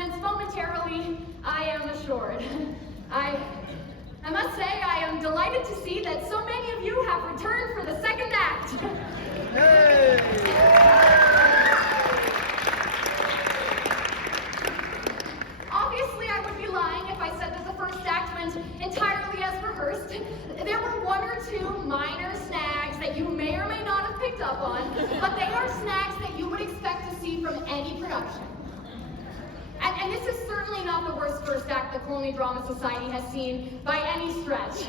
performance momentarily, I am assured. I must say I am delighted to see that so many of you have returned for the second act. Hey! Obviously, I would be lying if I said that the first act went entirely as rehearsed. There were one or two minor snags that you may or may not have picked up on, but they are snags that you would expect to see from any production. And this is certainly not the worst first act the Colney Drama Society has seen by any stretch.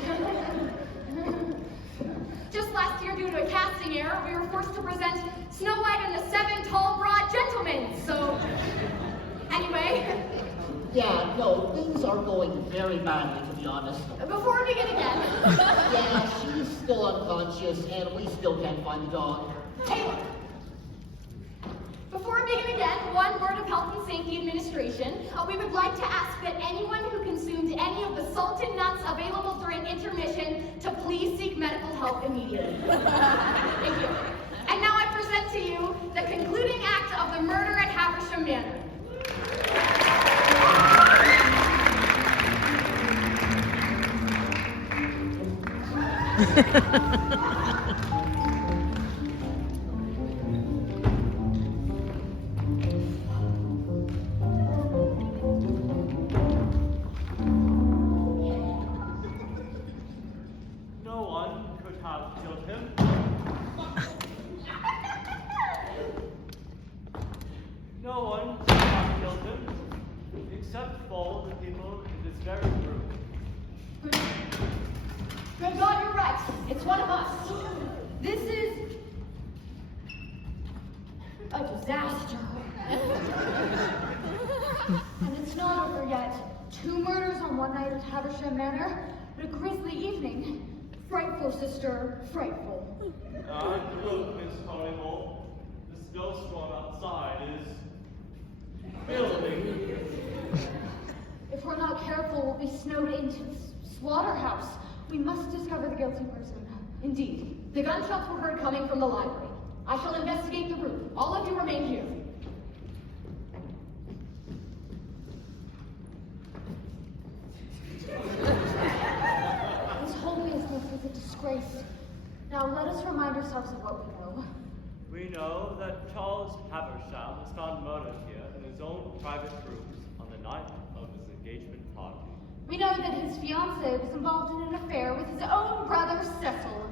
Just last year, due to a casting error, we were forced to present Snow White and the Seven Tall Broad Gentlemen, so... Anyway... Yeah, no, things are going very badly, to be honest. Before we begin again... Yeah, she's still unconscious, and we still can't find the dog. Taylor! Before we begin again, one word of Health and Safety Administration. We would like to ask that anyone who consumed any of the salted nuts available during intermission to please seek medical help immediately. Thank you. And now I present to you the concluding act of the murder at Haversham Manor. No one could have killed him. No one could have killed him, except for the people in this very room. Good God, you're right. It's one of us. This is a disaster. And it's not over yet. 2 murders on one night at Haversham Manor. A grisly evening. Frightful, sister, frightful. And look, Miss Honeywell, the snowstorm outside is building. If we're not careful, we'll be snowed into the slaughterhouse. We must discover the guilty person. Indeed. The gunshots were heard coming from the library. I shall investigate the room. All of you remain here. This whole business is a disgrace. Now let us remind ourselves of what we know. We know that Charles Haversham was found murdered here in his own private rooms on the night of his engagement party. We know that his fiancée was involved in an affair with his own brother, Cecil.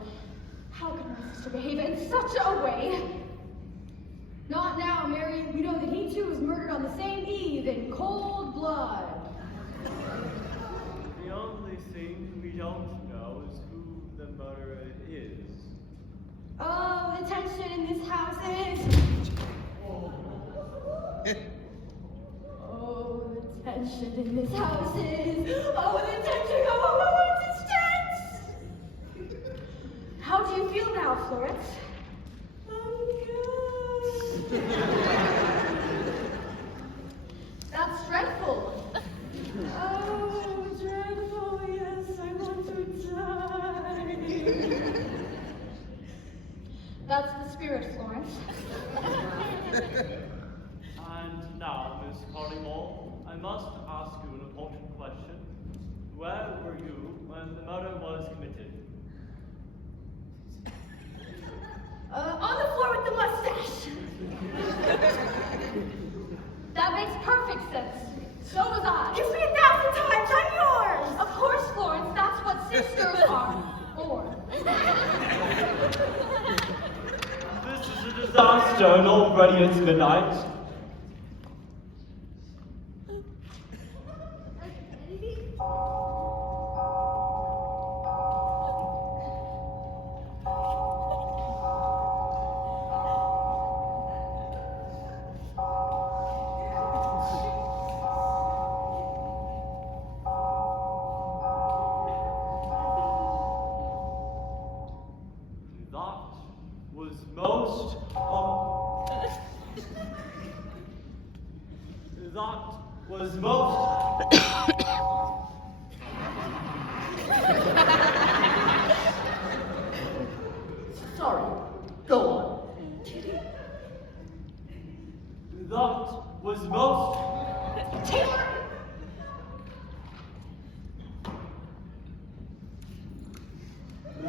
How can my sister behave in such a way? Not now, Mary. We know that he too was murdered on the same eve in cold blood. The only thing we don't know is who the murderer is. Oh, the tension in this house is... Oh, the tension in this house is... Oh, the tension... Oh, it's tense! How do you feel now, Florence? I'm good. That's dreadful. Oh, dreadful, yes, I want to die. That's the spirit, Florence. And now, Miss Collymore, I must ask you an important question. Where were you when the murder was committed? On the floor with the mustache. That makes perfect sense. So was I. Kiss me 1,000 times, I'm yours. Of course, Florence, that's what sisters are for. This is a disaster, and already it's midnight. That was most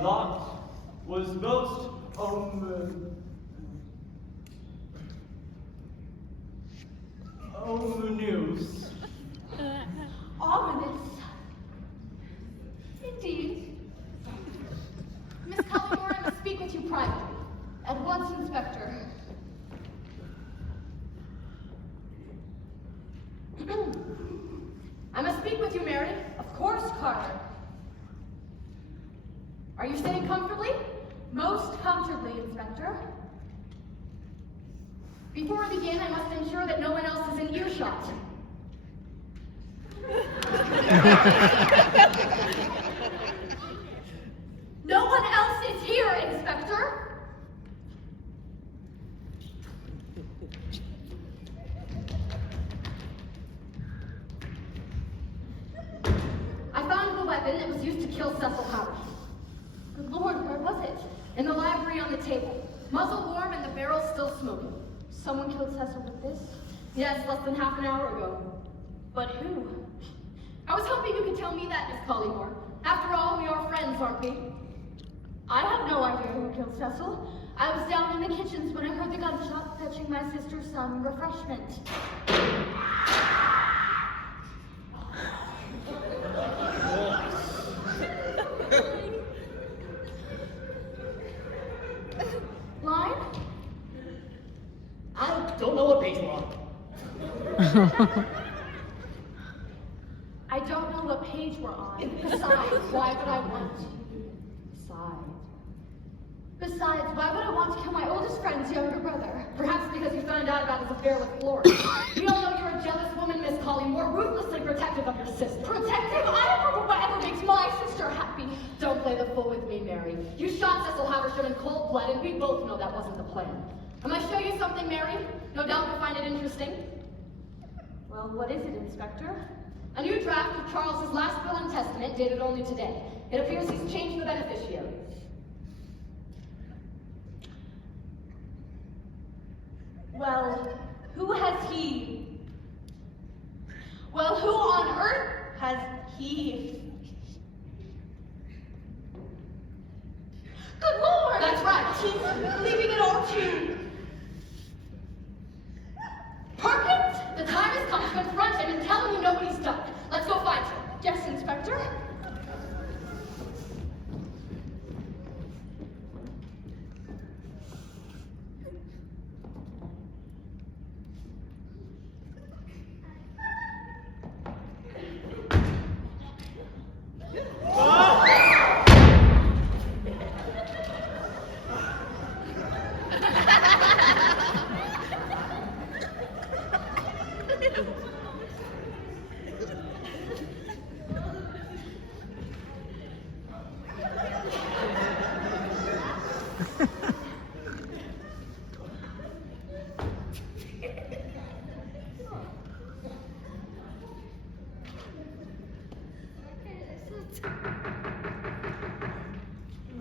That was most news. Ominous. Indeed. Miss Collymore, I must speak with you privately. At once, Inspector. I must speak with you, Mary. Of course, Carter. Are you sitting comfortably? Most comfortably, Inspector. Before I begin, I must ensure that no one else is in earshot. No one else is here, Inspector. I found the weapon that was used to kill Cecil Howard. Good Lord, where was it? In the library on the table. Muzzle warm and the barrel still smoking. Someone killed Cecil with this? Yes, less than half an hour ago. But who? I was hoping you could tell me that, Miss Collymore. After all, we are friends, aren't we? I have no idea who killed Cecil. I was down in the kitchens when I heard the gunshot fetching my sister some refreshment. Line? I don't know what page we're on. I don't know what page we're on. Besides, why would I want to? Besides, why would I want to kill my oldest friend's younger brother? Perhaps because you found out about his affair with Flora. We all know you're a jealous woman, Miss Collymore, ruthlessly protective of your sister. Protective? I don't know whatever makes my sister happy. Don't play the fool with me, Mary. You shot Cecil Haversham in cold blood, and we both know that wasn't the plan. Am I show you something, Mary? No doubt you'll find it interesting. Well, what is it, Inspector? A new draft of Charles's last will and testament dated only today. It appears he's changed the beneficiary. Well, who has he? Well, who on earth has he? Good Lord! That's right. He's leaving it all to Perkins. The time has come to confront him and tell him you know what he's done. Let's go find him. Yes, Inspector.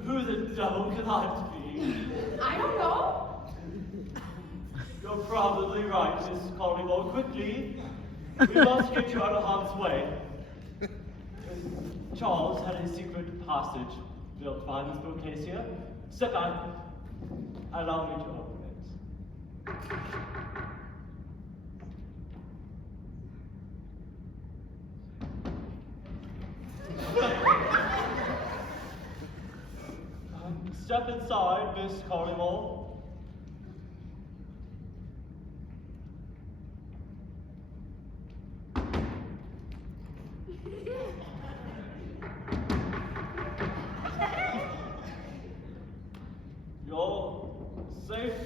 Who the devil could that be? I don't know. You're probably right, Miss Collymore. Quickly, we must get you out of harm's way. Charles had a secret passage built by this bookcase here. Step back. Allow me to open it. Step inside, Miss Collymore. You're safe.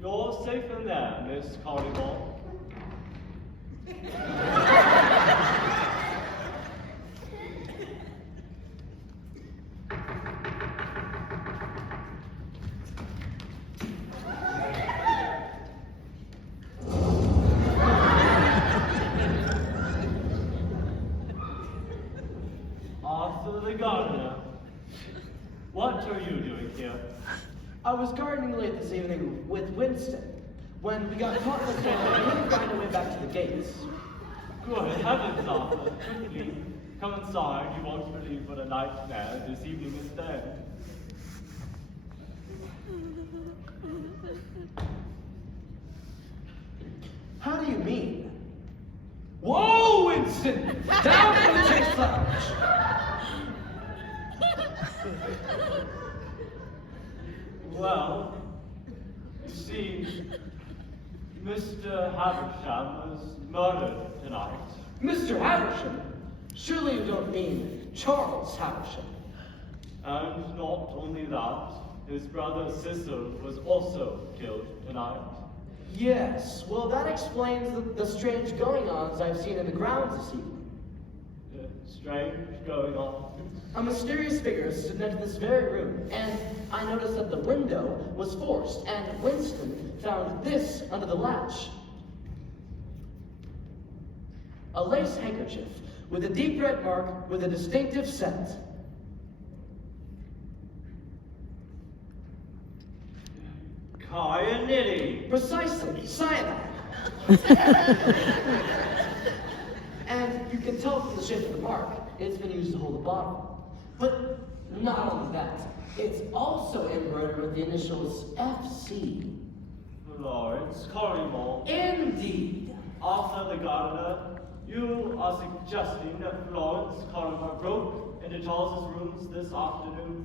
You're safe in there, Miss Collymore. Arthur the gardener. What are you doing here? I was gardening late this evening with Winston when we got caught in the storm and couldn't find a way back to the gates. Good heavens, Arthur. Quickly, Come inside, you won't believe what a nightmare this evening has been. How do you mean? Whoa, Winston! Down from the chase lounge! Well, you see, Mr. Haversham was murdered tonight. Mr. Haversham? Surely you don't mean Charles Haversham. And not only that, his brother Cecil was also killed tonight. Yes, well that explains the strange going-ons I've seen in the grounds this evening. Strange going on. A mysterious figure stood next to this very room, and I noticed that the window was forced, and Winston found this under the latch. A lace handkerchief with a deep red mark with a distinctive scent. Cyanide. Precisely, cyanide. And you can tell from the shape of the mark, it's been used to hold a bottle. But not only that, it's also embroidered with the initials FC. Lawrence Collymore. Indeed. Arthur the gardener, you are suggesting that Florence Collymore broke into Charles's rooms this afternoon?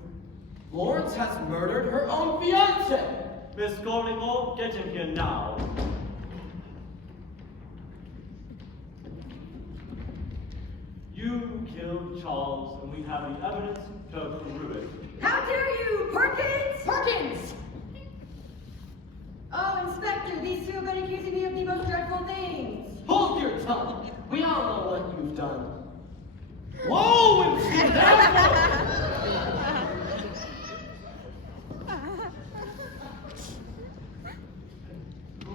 Lawrence has murdered her own fiancé. Miss Collymore, get in here now. You killed Charles, and we have the evidence to prove it. How dare you, Perkins? Perkins! Oh, Inspector, these two have been accusing me of the most dreadful things. Hold your tongue. We all know what you've done. Whoa, Winston!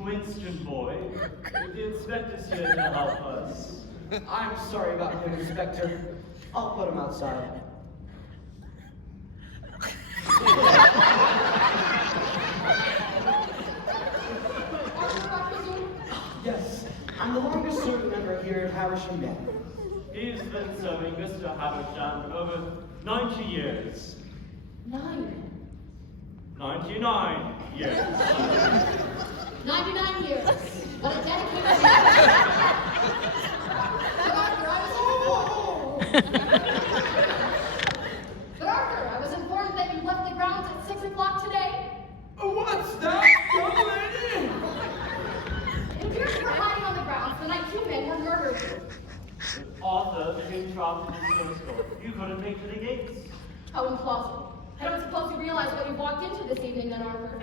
Winston boy, the inspector's here to help us. I'm sorry about him, Inspector. I'll put him outside. Yes, I'm the longest serving member here at Haversham Manor. He's been serving Mr. Haversham for over 90 years. 9. 99 years. 99 years. What a dedicated man. But Arthur, I was informed that you left the grounds at 6 o'clock today. What's that, young lady? It appears you were hiding on the grounds the night 2 men were murdered. Arthur came trapped in his snowstorm. You couldn't make it to the gates. How implausible. I don't suppose you realize what you walked into this evening then, Arthur.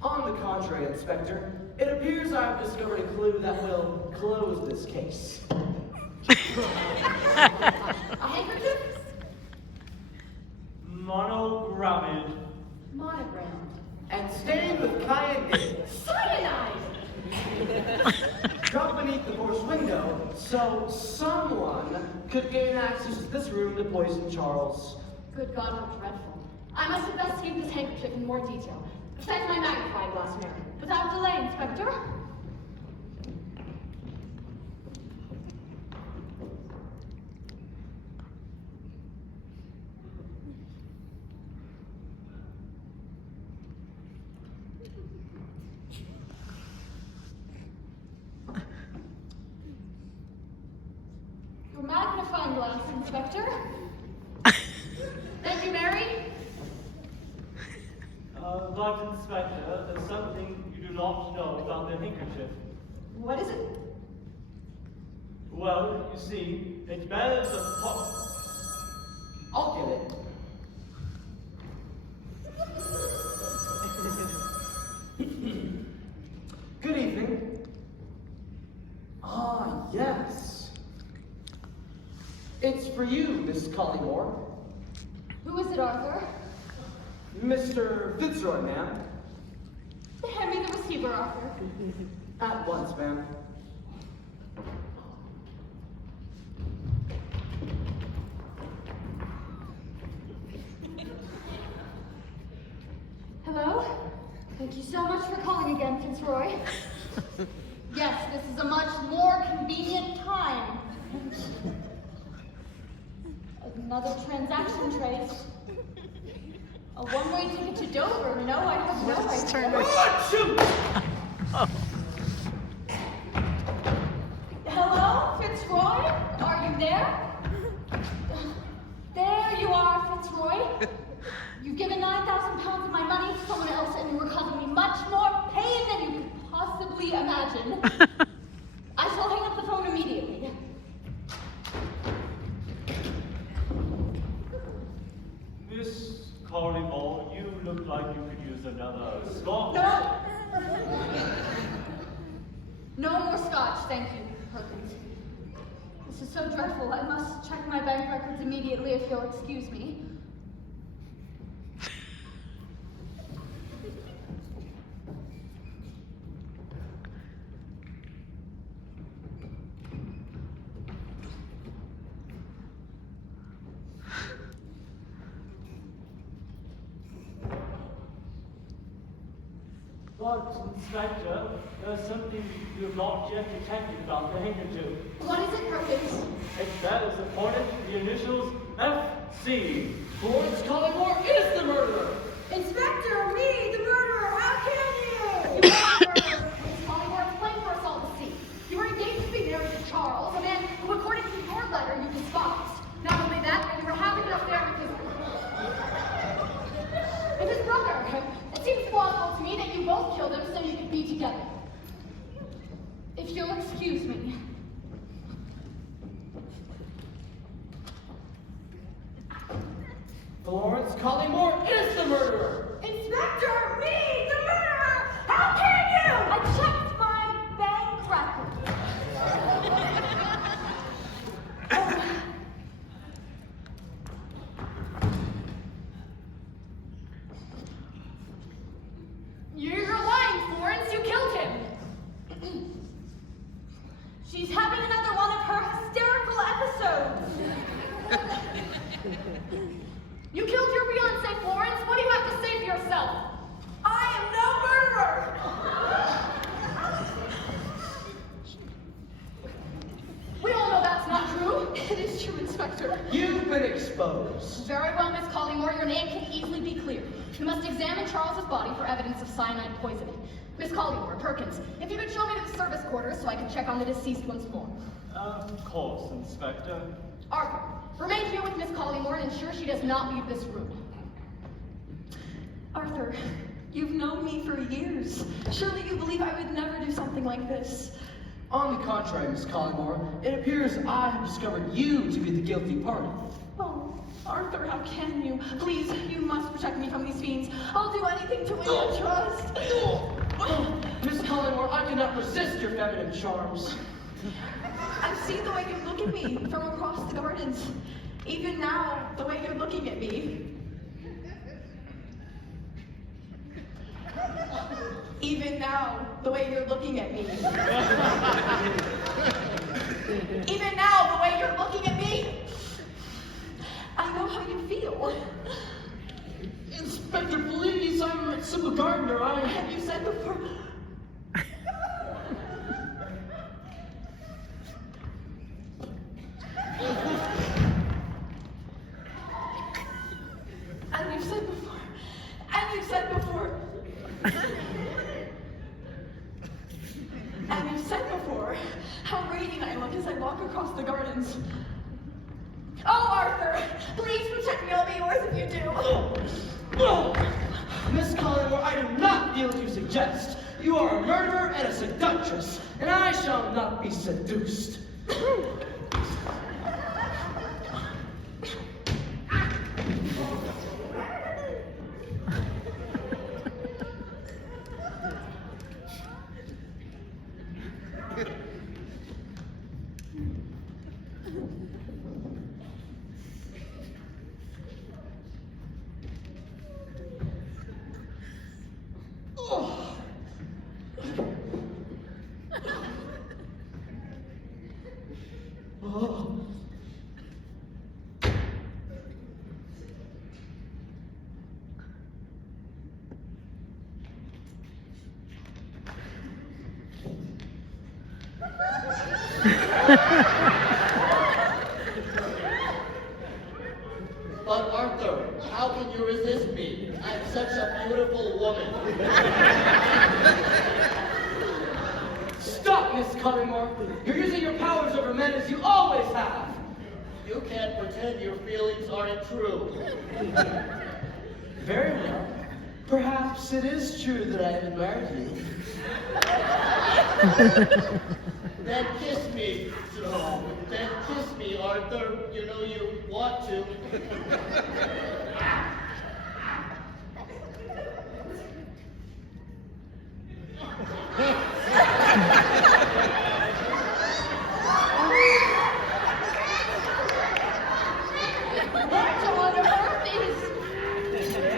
On the contrary, Inspector, it appears I've discovered a clue that will close this case. A handkerchief? Monogrammed. Monogrammed. And stained with cyanide. Cyanide! Dropped beneath the forced window, so someone could gain access to this room to poison Charles. Good God, how dreadful. I must investigate this handkerchief in more detail. Fetch my magnifying glass, Mary. Without delay, Inspector. Your magnifying glass, Inspector. Thank you, Mary. But Inspector, there's something you do not know about the handkerchief. What is it? Well, you see, it bears a I'll get it. Good evening. Ah, yes. It's for you, Miss Collymore. Who is it, Arthur? Mr. Fitzroy, ma'am. Hand me the receiver, Arthur. At once, ma'am. Hello? Thank you so much for calling again, Fitzroy. Yes, this is a much more convenient time. Another transaction trace. A one-way ticket to Dover. No, I have no idea. Hello, Fitzroy? Are you there? There you are, Fitzroy. You've given 9,000 pounds of my money to someone else, and you are causing me much more pain than you could possibly imagine. I shall hang up the phone immediately. Miss Collymore, you look like you could use another scotch. No! No more scotch, thank you, Perkins. This is so dreadful. I must check my bank records immediately if you'll excuse me. But, Inspector, there's something you've not yet detected about the handkerchief. What is it, Perkins? It says, according to the initials FC. Florence Collymore is the murderer! Inspector, me, the murderer, how can you? You are the murderer. Miss Collymore, it's plain for us all to see. You were engaged to be married to Charles, a man who, according to your letter, you despised. Not only that, but you were having an affair with his brother. It seems plausible to me that you both killed him so you could be together. If you'll excuse me. Florence Collymore is the murderer! Inspector, me, the murderer, how can you? I checked my bank records. You're lying, Florence. You killed him. She's having another one of her hysterical episodes. You killed your fiancé, Florence. What do you have to say for yourself? I am no murderer. We all know that's not true. It is true, Inspector. You've been exposed. Very well, Miss Collymore. Your name can easily be cleared. We must examine Charles's body for evidence of cyanide poisoning. Miss Collymore, Perkins, if you could show me to the service quarters so I can check on the deceased once more. Of course, Inspector. Arthur, remain here with Miss Collymore and ensure she does not leave this room. Arthur, you've known me for years. Surely you believe I would never do something like this. On the contrary, Miss Collymore, it appears I have discovered you to be the guilty party. Oh, Arthur, how can you? Please, you must protect me from these fiends. I'll do anything to win your trust. Miss Collymore, I cannot resist your feminine charms. I've seen the way you look at me from across the gardens. Even now, the way you're looking at me. Even now, the way you're looking at me. Even now, the way you're looking at me. I know how you feel. Inspector, please, I'm a simple gardener. Have you said before? And you've said before. And you've said before. And you've said before how radiant I look as I walk across the gardens. Oh, Arthur, please protect me. I'll be yours if you do. Miss Collymore, I do not feel as you suggest. You are a murderer and a seductress, and I shall not be seduced. But Arthur, how can you resist me? I'm such a beautiful woman. Stop, Miss Cullingworth. You're using your powers over men as you always have. You can't pretend your feelings aren't true. Very well. Perhaps it is true that I have admired you. Then kiss me. Oh, then kiss me, Arthur. You know you want to.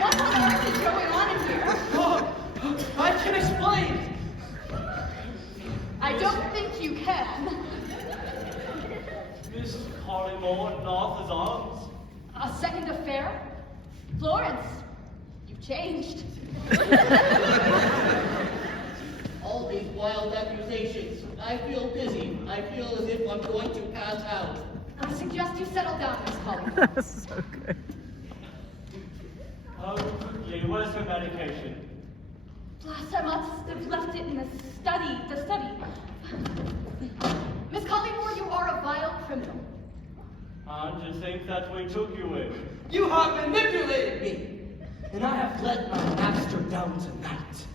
What on earth is going on in here? Oh, I can explain. I don't think you can. Miss Collymore in Arthur's arms. A second affair? Florence, you've changed. All these wild accusations. I feel dizzy. I feel as if I'm going to pass out. I suggest you settle down, Miss Collins. So good. Oh, quickly, where's her medication? Plus, I must have left it in the study. Miss Collymore, you are a vile criminal. And you think that we took you in? You have manipulated me, and I have led my master down tonight.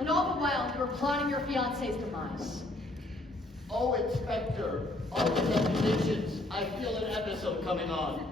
And all the while, you were plotting your fiancé's demise. Oh, Inspector, all these accusations. I feel an episode coming on.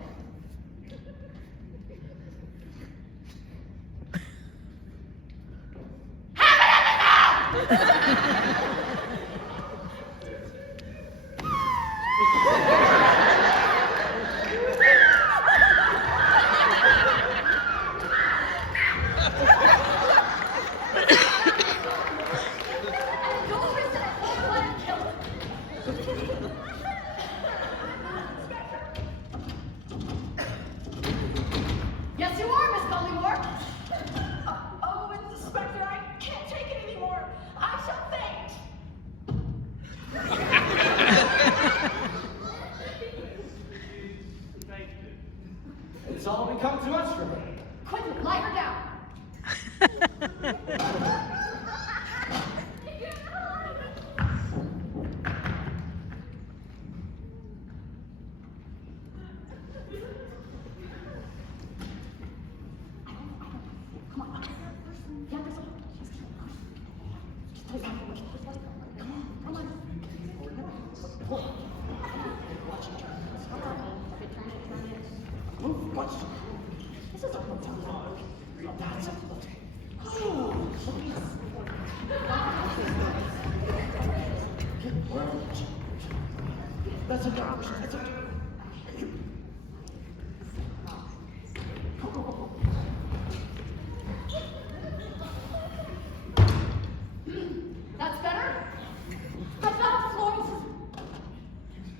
Yes, you are, Miss Collymore. Oh, Inspector, I can't take it anymore. I shall faint. It's all become too much for her. Quickly, lie her down. That's okay. That's okay. That's better? I thought Florence's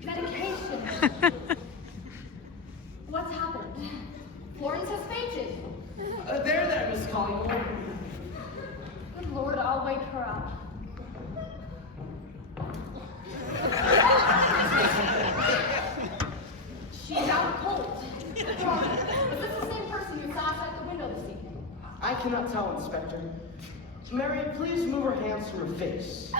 medication. What's happened? Florence has fainted. There, Miss Collymore. Good Lord, I'll wake her up. She's out cold. Is this the same person you saw outside the window this evening? I cannot tell, Inspector. Mary, please move her hands from her face.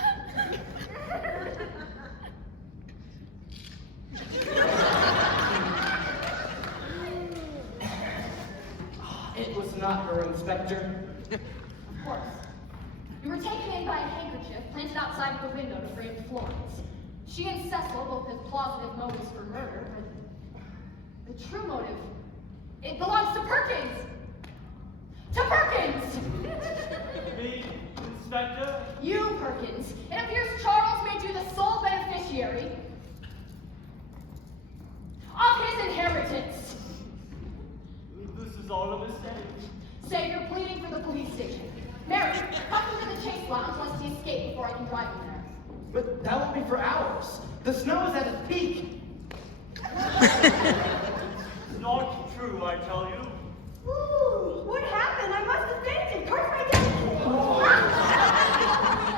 It was not her, Inspector. Of course. You were taken in by a handkerchief planted outside the window to frame Florence. She and Cecil both have plausible motives for murder, but the true motive, it belongs to Perkins! To Perkins! Me, Inspector? You, Perkins. It appears Charles made you the sole beneficiary of his inheritance. This is all a mistake. Say you're pleading for the police station. Mary, come into the chase lounge lest he escape before I can drive him there. But that won't be for hours. The snow is at its peak. It's not true, I tell you. Ooh, what happened? I must have fainted. Curse my delicate.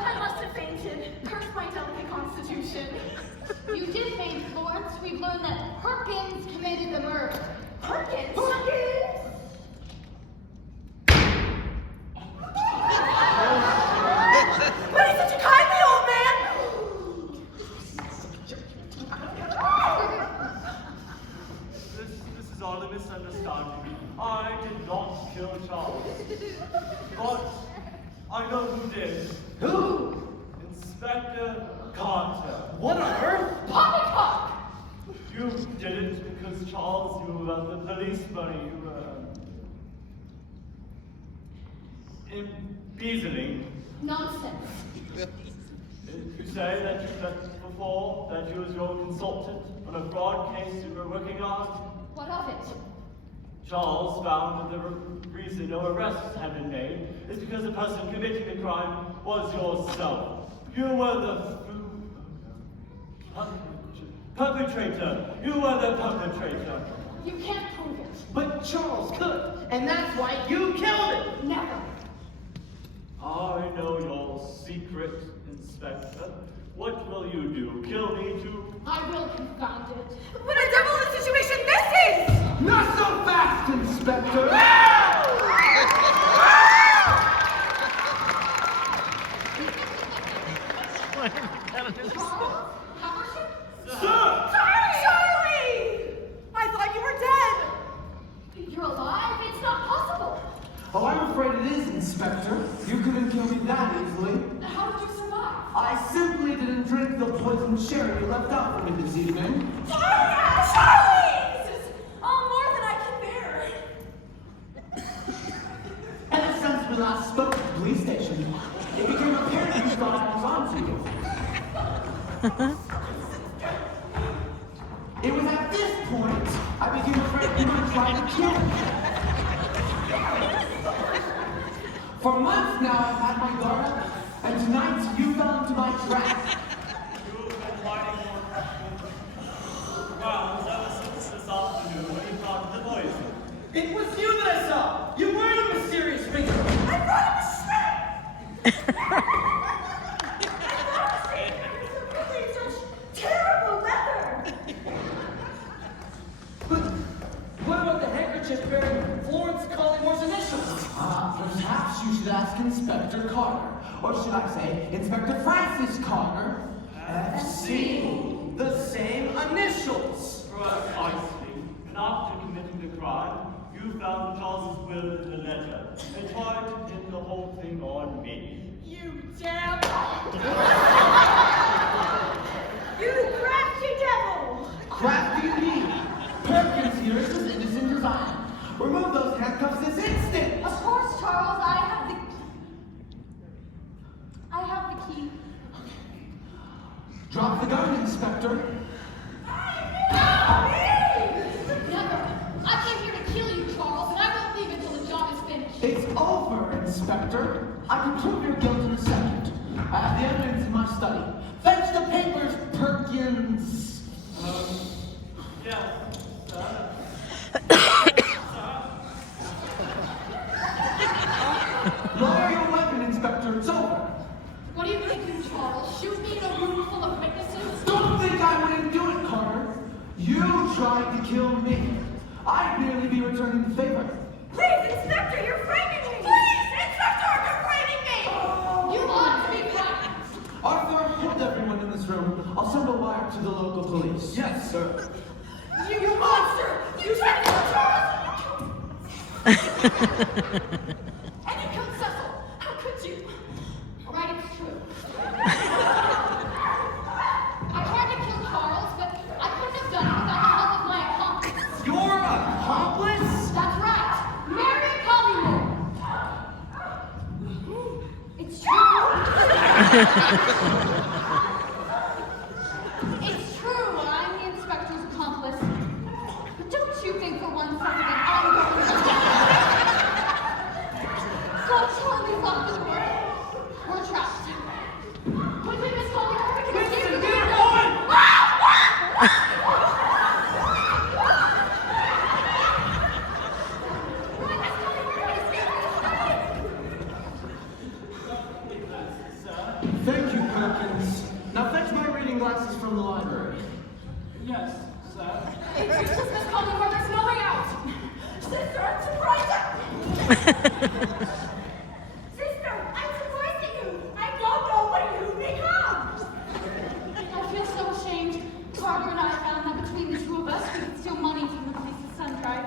I must have fainted. Curse my delicate constitution. You did faint, Florence. We've learned that Perkins committed the murder. sorry to misunderstand you. I did not kill Charles. But I know who did. Who? Inspector Carter. What on earth? Poppycock! You did it because Charles knew about the police money you were embezzling. Nonsense. You say that you said before that you was your consultant on a fraud case you were working on. What of it? Charles found that the reason no arrests had been made is because the person committing the crime was yourself. You were the perpetrator. You were the perpetrator. You can't prove it. But Charles could, and that's why you killed him. Never. I know your secret, Inspector. What will you do? Kill me too? I will, confound it. What a devil of a situation this is! Not so fast, Inspector! Charles? Hammership? Sir! Charlie! I thought you were dead! You're alive? It's not possible. Oh, I'm afraid it is, Inspector. You couldn't kill me that easily. How did you survive? I simply didn't drink the poisoned sherry you left out for me this evening. Charlie! Charlie! This is all more than I can bear. Ever since we last spoke at the police station, it became apparent you thought I was onto you. It was at this point I became afraid you might try to kill me. For months now I've had my guard up, and tonight you fell into my trap. You've been hiding your grounds ever since this afternoon when you found the poison. It was you that I saw! You were the mysterious figure! I brought him a shrimp! I thought the secret was really such terrible leather! But what about the handkerchief bearing Florence Collingwood's initials? Perhaps you should ask Inspector Carter. Or should I say, Inspector Francis Carter? FC. The same initials. Precisely. And after committing the crime, you found Charles's will in the letter and tried to pin the whole thing on me. You damn... You crafty devil! Crafty indeed. Perkins here is as innocent as I am. Remove those handcuffs this instant. Of course, Charles. I have the key. Drop the gun, Inspector. Never. I came here to kill you, Charles, and I won't leave until the job is finished. It's over, Inspector. I can prove your guilt in a second. I have the evidence in my study. Fetch the papers, Perkins. Yes, sir. Lower your weapon, Inspector. It's over. What are you going to do, Charles? Shoot me in a room full of witnesses? Don't think I wouldn't do it, Carter. You tried to kill me. I'd merely be returning the favor. Please, Inspector, you're frightening me! Please, Inspector, you're frightening me! You ought to be frightened. Arthur, hold everyone in this room. I'll send a wire to the local police. Yes, sir. You monster! You tried to kill Charles! And you killed Cecil. How could you? All right, it's true. I tried to kill Charles, but I couldn't have done it without the help of my accomplice. Your accomplice? That's right. Mary Collingwood. It's true. It's true. I'm the inspector's accomplice. But don't you think for 1 second that I'm going to... Go, Charlie, lock the door. We're trapped. Quickly, Miss Collingwood. Listen, get her going! Thank you, Perkins. Now fetch my reading glasses from the library. Yes, sir. It's useless, Miss Collingwood. There's no way out. Sister, I'm surprised at... Sister, I'm surprised at you! I don't know what you've become! I feel so ashamed. Carter and I found that between the two of us, we could steal money from the police's son drive.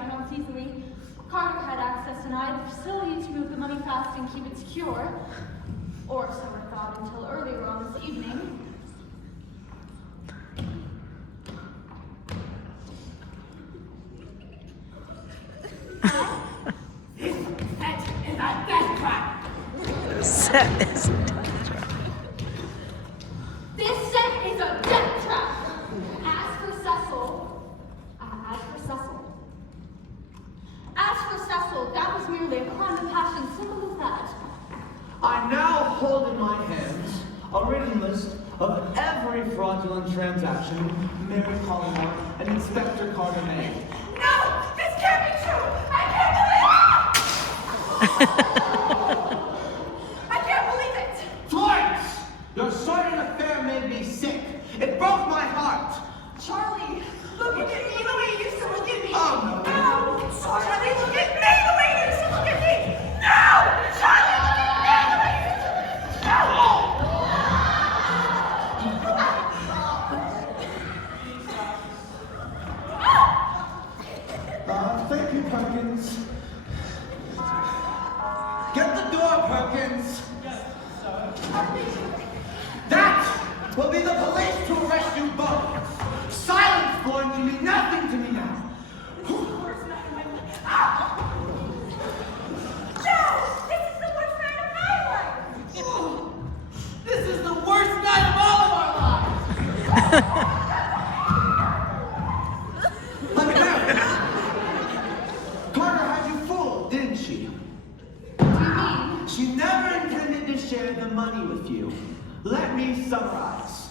denied the facility to move the money fast and keep it secure. Or so I thought until earlier on this evening. Set is This set is a death trap. As for Cecil, that was merely a crime of passion, simple as that. I now hold in my hands a written list of every fraudulent transaction Mary Collymore and Inspector Carter made. No! This can't be true! I can't believe it! I can't believe it! Florence! Your sordid affair made me sick. It broke my heart. Charlie, look at me the way you used to look at me. Oh, no. No! Charlie, look at me the way you used to look at me! No! Charlie, look at me the way you used to No! Thank you, Perkins. Get the door, Perkins. That will be the police to arrest you both. Silence, Florence, you mean nothing to me now. No! This is the worst night of my life! This is the worst night of all of our lives. Look at that. Carter had you fooled, didn't she? Do you mean? She never intended to share the money with you. Let me summarize.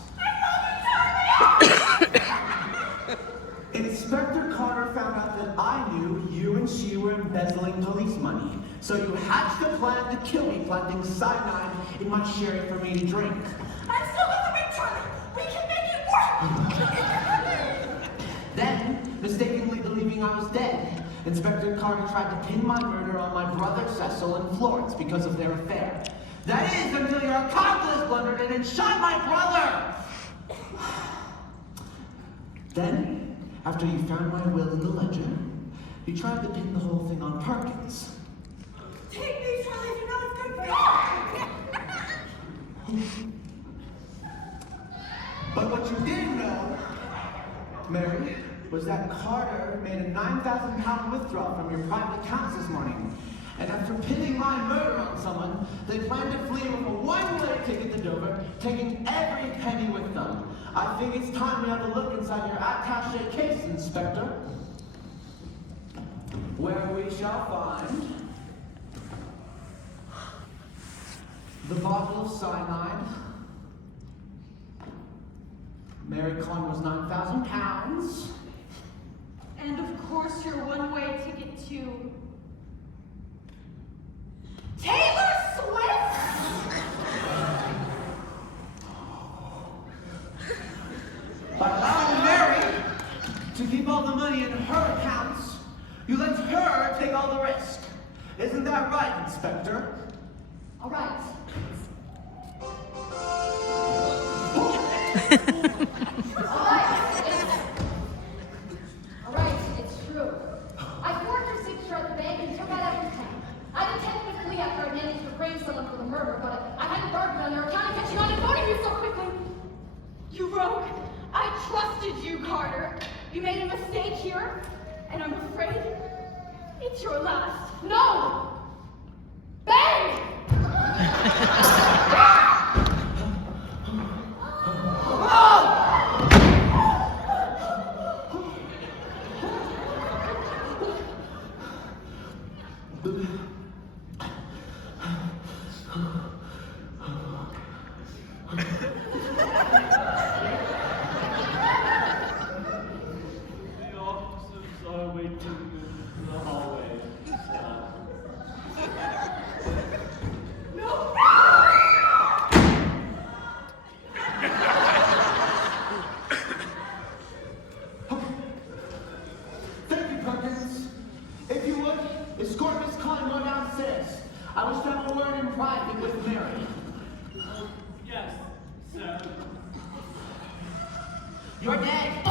Inspector Carter found out that I knew you and she were embezzling police money. So you hatched a plan to kill me, planting cyanide in my sherry for me to drink. I'm still with the ring, Charlie! We can make it work! Then, mistakenly believing I was dead, Inspector Carter tried to pin my murder on my brother Cecil and Florence because of their affair. That is, until your accomplice blundered in and shot my brother! Then, after you found my will in the ledger, you tried to pin the whole thing on Perkins. Take me, Charlie, you know it's good for you! But what you didn't know, Mary, was that Carter made a 9,000-pound withdrawal from your private accounts this morning. And after pinning my murder on someone, they planned to flee with a one-way ticket to Dover, taking every penny with them. I think it's time we have a look inside your attaché case, Inspector. Where we shall find the bottle of cyanide. Mary Collymore was 9,000 pounds. And of course your one-way ticket to Taylor Swift? By allowing Mary to keep all the money in her accounts, you let her take all the risk. Isn't that right, Inspector? All right. All right, it's true. I forged your signature at the bank and took out everything. I intended to flee after I managed to frame someone for the murder, but I had a bargain on their account catching on and voting you so quickly. You rogue! I trusted you, Carter. You made a mistake here, and I'm afraid it's your last. No! Bang! The officers are waiting in the hallway. Thank you, Perkins. If you would, escort Miss Collymore downstairs. I wish to have a word in private with Mary. Yes, sir. You're dead.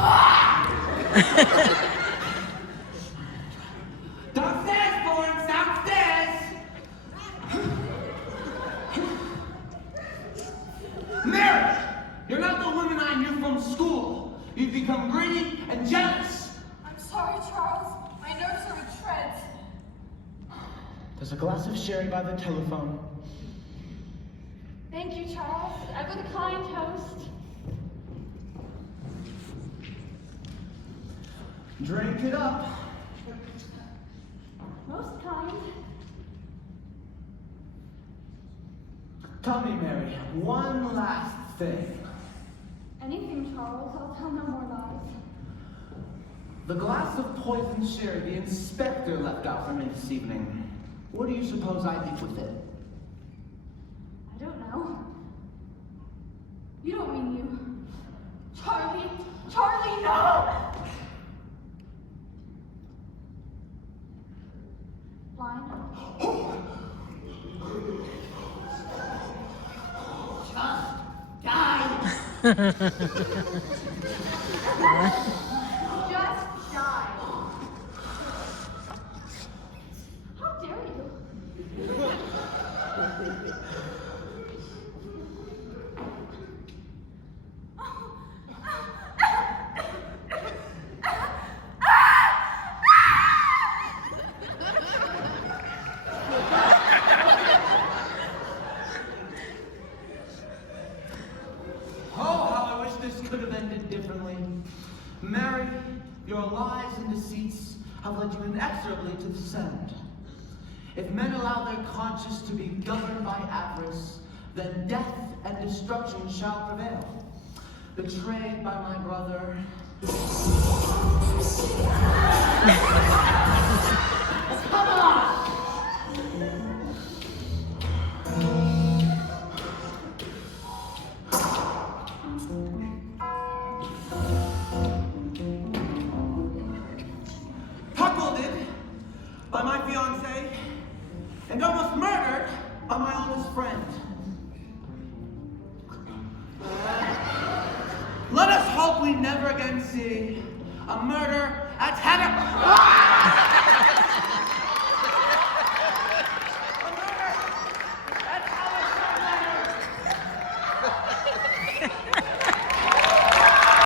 Downstairs, Florence, downstairs! There's a glass of sherry by the telephone. Thank you, Charles. Ever the kind host. Drink it up. Most kind. Tell me, Mary, one last thing. Anything, Charles. I'll tell no more lies. The glass of poisoned sherry the inspector left out for me this evening. What do you suppose I did with it? I don't know. You don't mean you. Charlie! Charlie, no! Blind? Just die. Just die. How dare you? Oh, how I wish this could have ended differently. Mary, your lies and deceits have led you inexorably to this end. If men allow their conscience to be governed by avarice, then death and destruction shall prevail. Betrayed by my brother. Come on! Cuckolded by my fiancée and almost murdered by my oldest friend. Let us hope we never again see a murder at Heather.